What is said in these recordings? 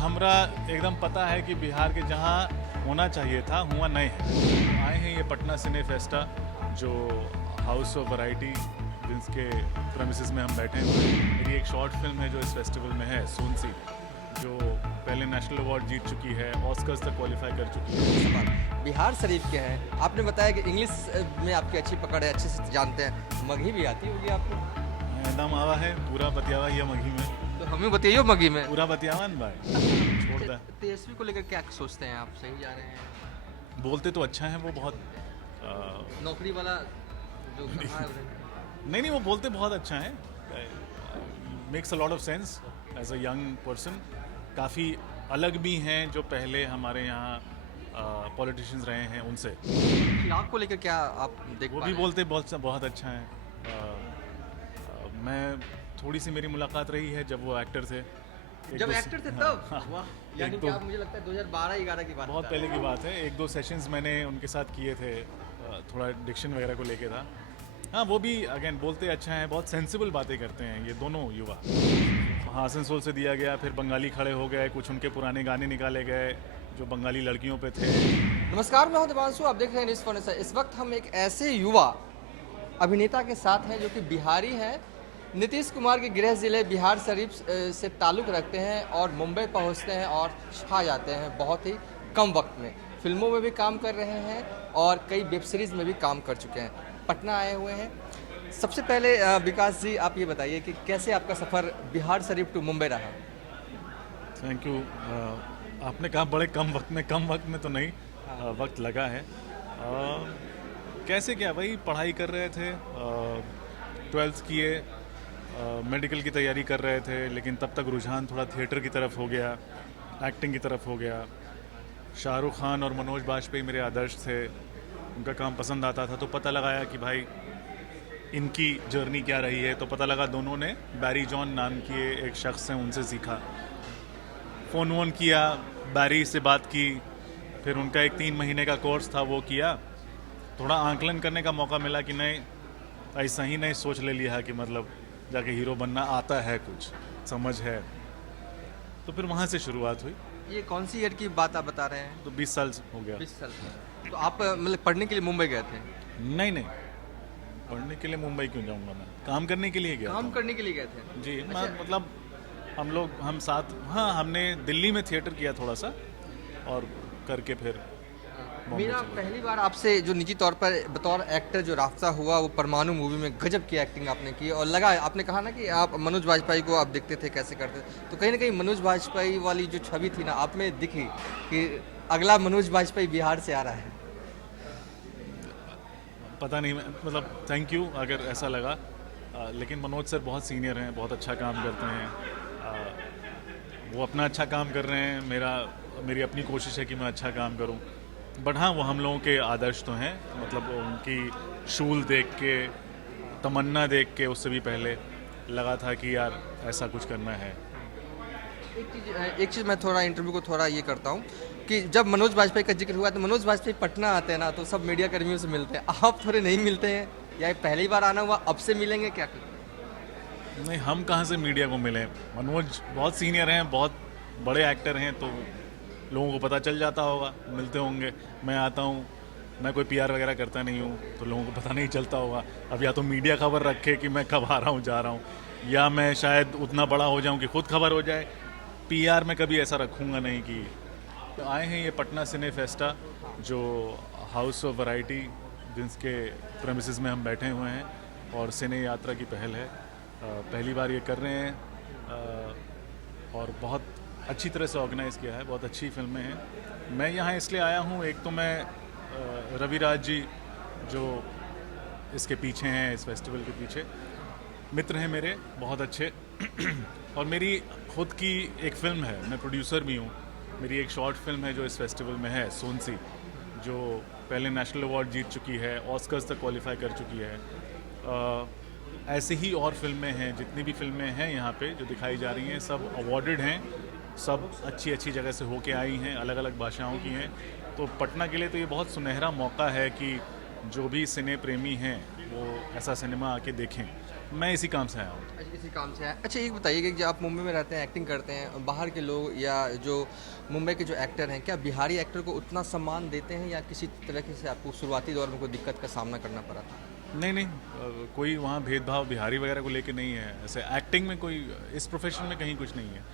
हमरा एकदम पता है कि बिहार के जहाँ होना चाहिए था हुआ नहीं है। आए हैं ये पटना सिने फेस्टा, जो हाउस ऑफ वैरायटी जिसके प्रेमिसेस में हम बैठे हैं। मेरी एक शॉर्ट फिल्म है जो इस फेस्टिवल में है, सोनसी, जो पहले नेशनल अवार्ड जीत चुकी है, ऑस्कर्स तक क्वालिफाई कर चुकी है। सवाल बिहार शरीफ के हैं। आपने बताया कि इंग्लिश में आपकी अच्छी पकड़ है, अच्छे से जानते हैं। मगही भी आती होगी आपको? एकदम आवा है, पूरा बतियावा ये मघी में, तो हमें बताइए मगही में। पूरा बतियावन भाई छोड़ दे। तेजस्वी को लेकर क्या सोचते हैं आप? सही जा रहे हैं? बोलते तो अच्छा है वो, बहुत नौकरी वाला जो कहा है नहीं नहीं, वो बोलते बहुत अच्छा है, makes a lot of sense as a young person. काफ़ी अलग भी हैं जो पहले हमारे यहाँ पॉलिटिशियंस रहे हैं उनसे। चिराग को लेकर क्या आप देख वो पा भी रहे हैं? बोलते बहुत अच्छा है। मैं थोड़ी सी मेरी मुलाकात रही है जब वो एक्टर थे। जब एक्टर थे तब? हाँ, वाह, यानी एक कि दो आप मुझे लगता है 2012-11 की बात बहुत बता रहे पहले की बात है। एक दो सेशंस मैंने उनके साथ किए थे, थोड़ा डिक्शन वगैरह को लेके था। हाँ, वो भी अगेन बोलते अच्छा है, बहुत सेंसिबल बातें करते हैं ये दोनों युवा। हाँ, आसनसोल से दिया गया, फिर बंगाली खड़े हो गए, कुछ उनके पुराने गाने निकाले गए जो बंगाली लड़कियों पे थे। हैं। नमस्कार, मैं हूं दिवांशु, आप देख रहे हैं न्यूज़ फॉर। इस वक्त हम एक ऐसे युवा अभिनेता के साथ हैं जो कि बिहारी हैं, नीतीश कुमार के गृह जिले बिहार शरीफ से ताल्लुक़ रखते हैं और मुंबई पहुंचते हैं और छा जाते हैं बहुत ही कम वक्त में। फिल्मों में भी काम कर रहे हैं और कई वेब सीरीज़ में भी काम कर चुके हैं। पटना आए हुए हैं। सबसे पहले विकास जी, आप ये बताइए कि कैसे आपका सफ़र बिहार शरीफ टू मुंबई रहा? Thank you. आपने कहा बड़े कम वक्त में तो नहीं, वक्त लगा है। कैसे क्या, वही पढ़ाई कर रहे थे, 12th किए, मेडिकल की तैयारी कर रहे थे, लेकिन तब तक रुझान थोड़ा थिएटर की तरफ हो गया, एक्टिंग की तरफ हो गया। शाहरुख खान और मनोज बाजपेयी मेरे आदर्श थे, उनका काम पसंद आता था, तो पता लगाया कि भाई इनकी जर्नी क्या रही है। तो पता लगा दोनों ने बैरी जॉन नाम के एक शख्स हैं उनसे सीखा। फ़ोन वोन किया, बैरी से बात की, फिर उनका एक 3 महीने का कोर्स था वो किया। थोड़ा आंकलन करने का मौका मिला कि नहीं, ऐसा ही नहीं सोच ले लिया कि मतलब जाके हीरो बनना आता है, कुछ समझ है। तो फिर वहाँ से शुरुआत हुई। ये कौन सी ईयर की बात आप बता रहे हैं? तो 20 साल हो गया। 20 साल। तो आप मतलब पढ़ने के लिए मुंबई गए थे? नहीं, पढ़ने के लिए मुंबई क्यों जाऊँगा मैं, काम करने के लिए गया काम था। करने के लिए गए थे? जी, अच्छा। मतलब हम साथ, हाँ, हमने दिल्ली में थिएटर किया थोड़ा सा, और करके फिर बॉम्बे मेरा चले। पहली बार आपसे जो निजी तौर पर बतौर एक्टर जो रास्ता हुआ वो परमाणु मूवी में गजब की एक्टिंग आपने की, और लगा, आपने कहा ना कि आप मनोज वाजपेयी को आप देखते थे कैसे करते थे, तो कहीं ना कहीं मनोज वाजपेयी वाली जो छवि थी ना आप में दिखी कि अगला मनोज वाजपेयी बिहार से आ रहा है। पता नहीं, मतलब थैंक यू अगर ऐसा लगा। लेकिन मनोज सर बहुत सीनियर हैं, बहुत अच्छा काम करते हैं। वो अपना अच्छा काम कर रहे हैं, मेरी अपनी कोशिश है कि मैं अच्छा काम करूं। बट हाँ, वो हम लोगों के आदर्श तो हैं, मतलब उनकी शूल देख के, तमन्ना देख के, उससे भी पहले लगा था कि यार ऐसा कुछ करना है। एक चीज़ मैं थोड़ा इंटरव्यू को थोड़ा ये करता हूँ कि जब मनोज वाजपेयी का जिक्र हुआ तो मनोज वाजपेयी पटना आते हैं ना तो सब मीडिया कर्मियों से मिलते हैं, आप थोड़े नहीं मिलते हैं, या ये पहली बार आना हुआ, अब से मिलेंगे क्या? नहीं, हम कहाँ से मीडिया को मिले। मनोज बहुत सीनियर हैं, बहुत बड़े एक्टर हैं, तो लोगों को पता चल जाता होगा, मिलते होंगे। मैं आता हूँ, मैं कोई पीआर वगैरह करता नहीं हूँ, तो लोगों को पता नहीं चलता होगा। अब या तो मीडिया खबर रखे कि मैं कब आ रहा हूँ, जा रहा हूँ, या मैं शायद उतना बड़ा हो जाऊँ कि खुद खबर हो जाए। पीआर में कभी ऐसा रखूँगा नहीं कि। तो आए हैं ये पटना सिने फेस्टा, जो हाउस ऑफ वैरायटी जिसके प्रेमिसेस में हम बैठे हुए हैं, और सिने यात्रा की पहल है। पहली बार ये कर रहे हैं, और बहुत अच्छी तरह से ऑर्गेनाइज़ किया है, बहुत अच्छी फिल्में हैं। मैं यहाँ इसलिए आया हूँ, एक तो मैं रविराज जी जो इसके पीछे हैं, इस फेस्टिवल के पीछे मित्र हैं मेरे बहुत अच्छे और मेरी खुद की एक फ़िल्म है, मैं प्रोड्यूसर भी हूँ। मेरी एक शॉर्ट फिल्म है जो इस फेस्टिवल में है, सोनसी, जो पहले नेशनल अवार्ड जीत चुकी है, ऑस्कर्स तक क्वालिफाई कर चुकी है। ऐसे ही और फिल्में हैं, जितनी भी फिल्में हैं यहाँ पे जो दिखाई जा रही हैं, सब अवार्डेड हैं, सब अच्छी जगह से होके आई हैं, अलग अलग भाषाओं की हैं। तो पटना के लिए तो ये बहुत सुनहरा मौका है कि जो भी सिने प्रेमी हैं वो ऐसा सिनेमा आके देखें। मैं इसी काम से आया हूँ। अच्छा, इसी काम से है। अच्छा, एक बताइए कि जब आप मुंबई में रहते हैं, एक्टिंग करते हैं, बाहर के लोग या जो मुंबई के जो एक्टर हैं, क्या बिहारी एक्टर को उतना सम्मान देते हैं या किसी तरह से आपको शुरुआती दौर में कोई दिक्कत का सामना करना पड़ा था? नहीं नहीं, कोई वहाँ भेदभाव बिहारी वगैरह को लेके नहीं है। ऐसे एक्टिंग में कोई, इस प्रोफेशन में कहीं कुछ नहीं है।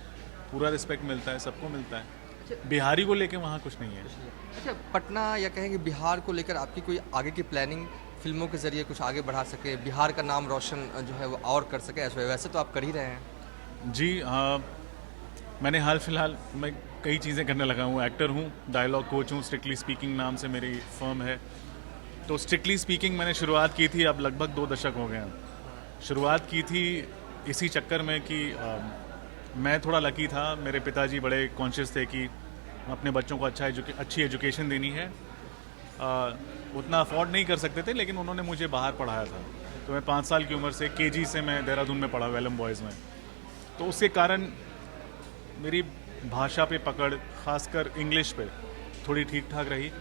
पूरा रिस्पेक्ट मिलता है, सबको मिलता है। बिहारी को लेके वहाँ कुछ नहीं है। अच्छा, पटना या कहेंगे बिहार को लेकर आपकी कोई आगे की प्लानिंग, फिल्मों के जरिए कुछ आगे बढ़ा सके, बिहार का नाम रोशन जो है वो और कर सके, ऐसे वैसे तो आप कर ही रहे हैं। जी हाँ, मैंने हाल फिलहाल मैं कई चीज़ें करने लगा हूँ। एक्टर हूँ, डायलॉग कोच हूँ, स्ट्रिक्टली स्पीकिंग नाम से मेरी फर्म है। तो स्ट्रिक्टली स्पीकिंग मैंने शुरुआत की थी, अब लगभग 2 दशक हो गए हैं। शुरुआत की थी इसी चक्कर में कि मैं थोड़ा लकी था, मेरे पिताजी बड़े कॉन्शियस थे कि अपने बच्चों को अच्छी एजुकेशन देनी है। उतना अफोर्ड नहीं कर सकते थे, लेकिन उन्होंने मुझे बाहर पढ़ाया था। तो मैं 5 साल की उम्र से केजी से मैं देहरादून में पढ़ा, वेलम बॉयज़ में। तो उसके कारण मेरी भाषा पे पकड़, खासकर इंग्लिश पे, थोड़ी ठीक ठाक रही।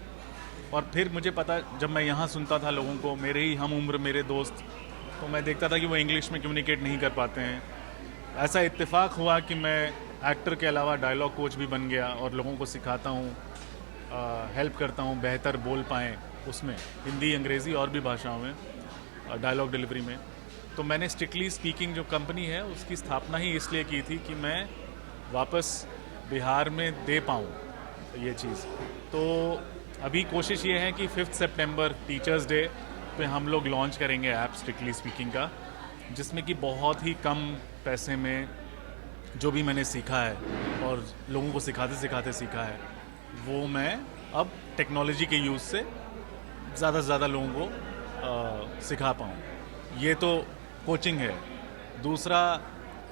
और फिर मुझे पता, जब मैं यहाँ सुनता था लोगों को, मेरे ही हम उम्र मेरे दोस्त, तो मैं देखता था कि वो इंग्लिश में कम्युनिकेट नहीं कर पाते हैं। ऐसा इत्तेफाक हुआ कि मैं एक्टर के अलावा डायलॉग कोच भी बन गया और लोगों को सिखाता हूँ, हेल्प करता हूँ बेहतर बोल पाएँ उसमें, हिंदी, अंग्रेज़ी और भी भाषाओं में, डायलॉग डिलीवरी में। तो मैंने स्ट्रिक्टली स्पीकिंग जो कंपनी है उसकी स्थापना ही इसलिए की थी कि मैं वापस बिहार में दे पाऊँ ये चीज़। तो अभी कोशिश ये है कि 5 सितंबर टीचर्स डे पे हम लोग लॉन्च करेंगे ऐप स्ट्रिक्टली स्पीकिंग का, जिसमें कि बहुत ही कम पैसे में जो भी मैंने सीखा है और लोगों को सिखाते सिखाते सीखा है, वो मैं अब टेक्नोलॉजी के यूज़ से ज़्यादा से ज़्यादा लोगों को सिखा पाऊँ। ये तो कोचिंग है। दूसरा,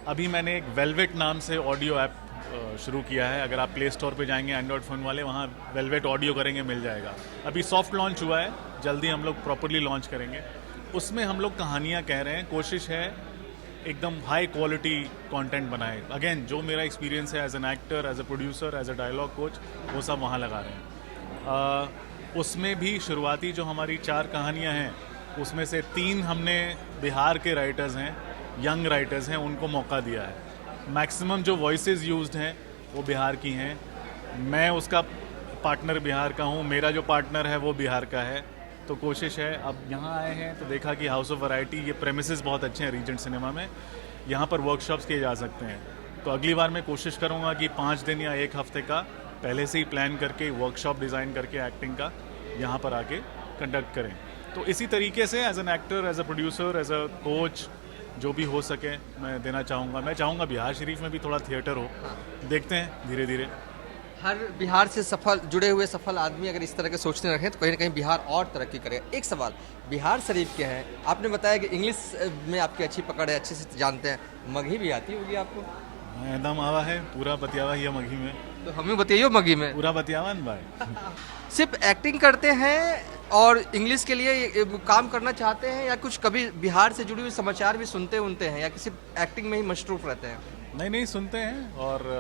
अभी मैंने एक वेलवेट नाम से ऑडियो ऐप शुरू किया है। अगर आप प्ले स्टोर पे जाएंगे एंड्रॉयड फ़ोन वाले, वहाँ वेलवेट ऑडियो करेंगे, मिल जाएगा। अभी सॉफ्ट लॉन्च हुआ है, जल्दी हम लोग प्रॉपरली लॉन्च करेंगे। उसमें हम लोग कहानियाँ कह रहे हैं, कोशिश है एकदम हाई क्वालिटी कंटेंट बनाए। अगेन, जो मेरा एक्सपीरियंस है as an actor, as a producer, as a dialogue coach, वो सब वहाँ लगा रहे हैं। उसमें भी शुरुआती जो हमारी 4 कहानियाँ हैं, उसमें से 3 हमने बिहार के राइटर्स हैं, यंग राइटर्स हैं, उनको मौका दिया है। मैक्सिमम जो वॉइसेस यूज्ड हैं वो बिहार की हैं। मैं उसका पार्टनर बिहार का हूँ, मेरा जो पार्टनर है वो बिहार का है। तो कोशिश है, अब यहाँ आए हैं तो देखा कि हाउस ऑफ वैरायटी, ये प्रेमिसेस बहुत अच्छे हैं रीजेंट सिनेमा में, यहाँ पर वर्कशॉप्स किए जा सकते हैं। तो अगली बार मैं कोशिश करूँगा कि 5 दिन या 1 हफ्ते का पहले से ही प्लान करके वर्कशॉप डिज़ाइन करके एक्टिंग का यहाँ पर आके कंडक्ट करें। तो इसी तरीके से as an actor, as a producer, as a coach, जो भी हो सके मैं देना चाहूँगा। मैं चाहूँगा बिहार शरीफ में भी थोड़ा थिएटर हो। देखते हैं धीरे धीरे। हर बिहार से जुड़े हुए सफल आदमी अगर इस तरह के सोचने रखें तो कहीं ना कहीं बिहार और तरक्की करेगा। एक सवाल, बिहार शरीफ के हैं, आपने बताया कि इंग्लिश में आपकी अच्छी पकड़ है, अच्छे से जानते हैं, मगही भी आती होगी आपको? एकदम आवा है, पूरा बतियावा ही है मघी में, तो हमें बताइए मगही में। पूरा बतियावन भाई। सिर्फ एक्टिंग करते हैं और इंग्लिश के लिए काम करना चाहते हैं, या कुछ कभी बिहार से जुड़ी हुई समाचार भी सुनते हैं, या किसी एक्टिंग में ही मशरूफ रहते हैं? नहीं नहीं, सुनते हैं। और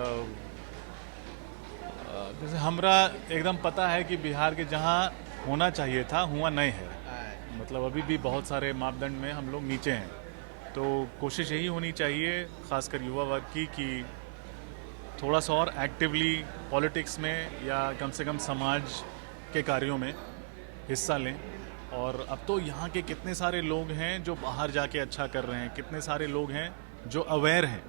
जैसे हमरा एकदम पता है कि बिहार के जहाँ होना चाहिए था हुआ नहीं है। मतलब अभी भी बहुत सारे मापदंड में हम लोग नीचे हैं। तो कोशिश यही होनी चाहिए, खासकर युवा वर्ग की, कि थोड़ा सा और एक्टिवली पॉलिटिक्स में या कम से कम समाज के कार्यों में हिस्सा लें। और अब तो यहाँ के कितने सारे लोग हैं जो बाहर जाके अच्छा कर रहे हैं, कितने सारे लोग हैं जो अवेयर हैं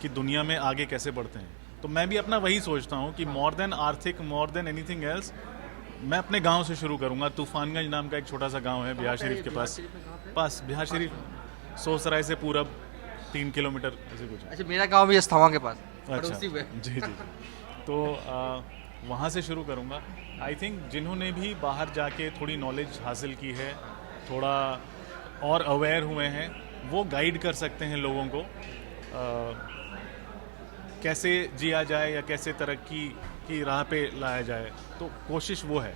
कि दुनिया में आगे कैसे बढ़ते हैं। तो मैं भी अपना वही सोचता हूँ कि मोर देन आर्थिक, मोर देन एनीथिंग एल्स, मैं अपने गांव से शुरू करूँगा। तूफानगंज नाम का एक छोटा सा गांव है बिहार शरीफ के पास बिहार शरीफ, सोसराय से पूरब 3 किलोमीटर ऐसे कुछ। अच्छा, मेरा गांव भी अस्थावां के पास, अच्छा, पड़ोसी में। जी जी। तो वहाँ से शुरू करूँगा। आई थिंक जिन्होंने भी बाहर जाके थोड़ी नॉलेज हासिल की है, थोड़ा और अवेयर हुए हैं, वो गाइड कर सकते हैं लोगों को कैसे जिया जाए या कैसे तरक्की की राह पे लाया जाए। तो कोशिश वो है।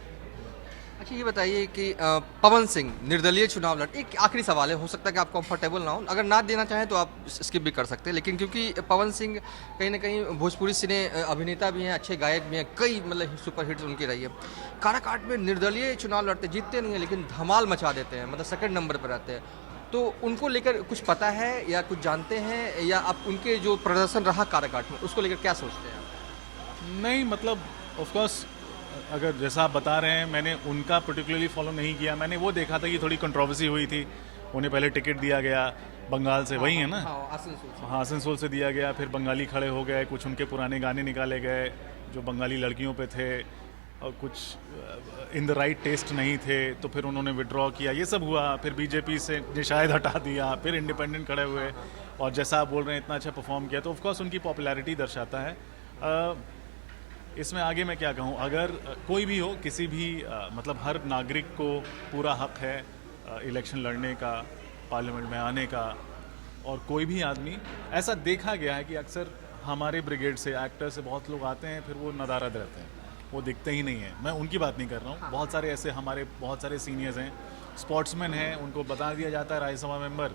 अच्छा, ये बताइए कि पवन सिंह निर्दलीय चुनाव लड़, एक आखिरी सवाल है, हो सकता है कि आप कंफर्टेबल ना हो, अगर ना देना चाहें तो आप स्किप भी कर सकते हैं, लेकिन क्योंकि पवन सिंह कहीं ना कहीं भोजपुरी सिने अभिनेता भी हैं, अच्छे गायक भी हैं, कई मतलब सुपर हिट्स उनकी रही है। काराकाट में निर्दलीय चुनाव लड़ते, जीतते नहीं हैं लेकिन धमाल मचा देते हैं, मतलब सेकंड नंबर पर रहते हैं। तो उनको लेकर कुछ पता है या कुछ जानते हैं, या आप उनके जो प्रदर्शन रहा कार्यकाट में उसको लेकर क्या सोचते हैं आप? नहीं मतलब ऑफ कोर्स अगर जैसा आप बता रहे हैं मैंने उनका पर्टिकुलरली फॉलो नहीं किया। मैंने वो देखा था कि थोड़ी कंट्रोवर्सी हुई थी, उन्हें पहले टिकट दिया गया बंगाल से, वही है ना? हाँ, आसनसोल से। हाँ, आसनसोल से दिया गया, फिर बंगाली खड़े हो गए, कुछ उनके पुराने गाने निकाले गए जो बंगाली लड़कियों पे थे और कुछ इन द राइट टेस्ट नहीं थे, तो फिर उन्होंने विड्रॉ किया, ये सब हुआ। फिर बीजेपी से ने शायद हटा दिया, फिर इंडिपेंडेंट खड़े हुए और जैसा आप बोल रहे हैं इतना अच्छा परफॉर्म किया, तो ऑफकोर्स उनकी पॉपुलैरिटी दर्शाता है। इसमें आगे मैं क्या कहूँ, अगर कोई भी हो, किसी भी मतलब हर नागरिक को पूरा हक है इलेक्शन लड़ने का, पार्लियामेंट में आने का, और कोई भी आदमी, ऐसा देखा गया है कि अक्सर हमारे ब्रिगेड से, एक्टर से बहुत लोग आते हैं, फिर वो नदारद रहते हैं, वो दिखते ही नहीं है। मैं उनकी बात नहीं कर रहा हूँ, बहुत सारे ऐसे हमारे बहुत सारे सीनियर्स हैं, स्पोर्ट्समैन हैं, उनको बता दिया जाता है राज्यसभा मेंबर,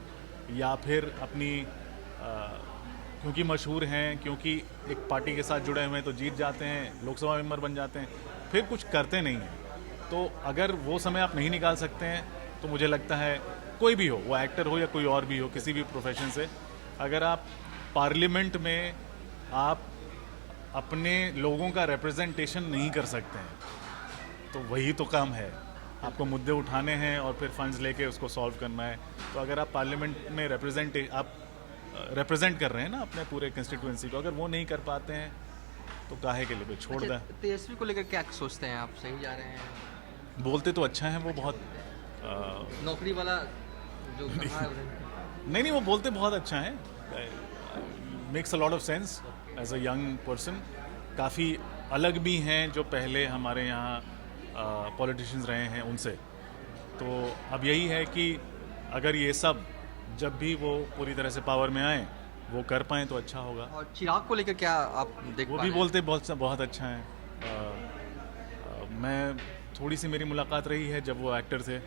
या फिर अपनी क्योंकि मशहूर हैं, क्योंकि एक पार्टी के साथ जुड़े हुए हैं तो जीत जाते हैं, लोकसभा मेंबर बन जाते हैं, फिर कुछ करते नहीं हैं। तो अगर वो समय आप नहीं निकाल सकते हैं तो मुझे लगता है कोई भी हो, वो एक्टर हो या कोई और भी हो, किसी भी प्रोफेशन से, अगर आप पार्लियामेंट में आप अपने लोगों का रिप्रेजेंटेशन नहीं कर सकते हैं तो वही तो काम है, आपको मुद्दे उठाने हैं और फिर फंड्स लेके उसको सॉल्व करना है। तो अगर आप पार्लियामेंट में आप रिप्रेजेंट कर रहे हैं ना अपने पूरे कंस्टिट्यूएंसी को, अगर वो नहीं कर पाते हैं तो काहे के लिए छोड़ दें। तेजस्वी को लेकर क्या सोचते हैं आप? सही जा रहे हैं? बोलते तो अच्छा है वो, बहुत नौकरी वाला जो कहा है नहीं वो बोलते बहुत अच्छा है, makes a lot of sense as a young person. काफ़ी अलग भी हैं जो पहले हमारे यहाँ पॉलिटिशियंस रहे हैं उनसे। तो अब यही है कि अगर ये सब जब भी वो पूरी तरह से पावर में आए वो कर पाएँ तो अच्छा होगा। और चिराग को लेकर क्या आप देख वो पा भी रहे हैं? बोलते बहुत अच्छा है। मैं थोड़ी सी मेरी मुलाकात रही है जब वो एक्टर थे,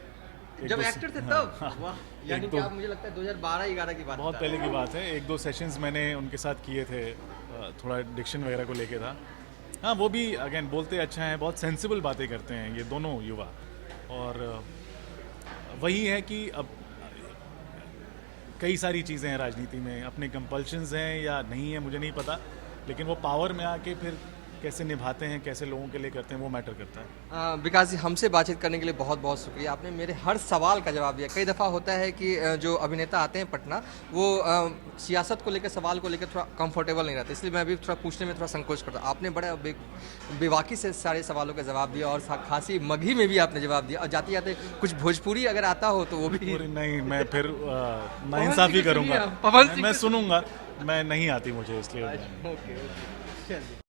जब एक्टर थे तब? वाह, यानी कि आप, मुझे लगता है 2012-11 की बात बहुत बता पहले रहे की बात है। 1-2 सेशंस मैंने उनके साथ किए थे, थोड़ा डिक्शन वगैरह को लेके था। हाँ, वो भी अगेन बोलते अच्छा है, बहुत सेंसिबल बातें करते हैं ये दोनों युवा। और वही है कि अब कई सारी चीज़ें हैं राजनीति में, अपने कंपल्शंस हैं या नहीं है मुझे नहीं पता, लेकिन वो पावर में आके फिर कैसे निभाते हैं, कैसे लोगों के लिए करते हैं, वो मैटर करता है। विकास जी, हमसे बातचीत करने के लिए बहुत बहुत शुक्रिया। आपने मेरे हर सवाल का जवाब दिया। कई दफ़ा होता है कि जो अभिनेता आते हैं पटना, वो सियासत को लेकर, सवाल को लेकर थोड़ा कंफर्टेबल नहीं रहते, इसलिए मैं भी थोड़ा पूछने में थोड़ा संकोच करता। आपने बड़े बेबाकी से सारे सवालों का जवाब दिया और खासी मगही में भी आपने जवाब दिया। और जाते जाते कुछ भोजपुरी अगर आता हो तो वो भी नहीं, मैं फिर नाइंसाफ़ी करूँगा, मैं सुनूंगा, मैं नहीं आती मुझे इसलिए। ओके, चलिए।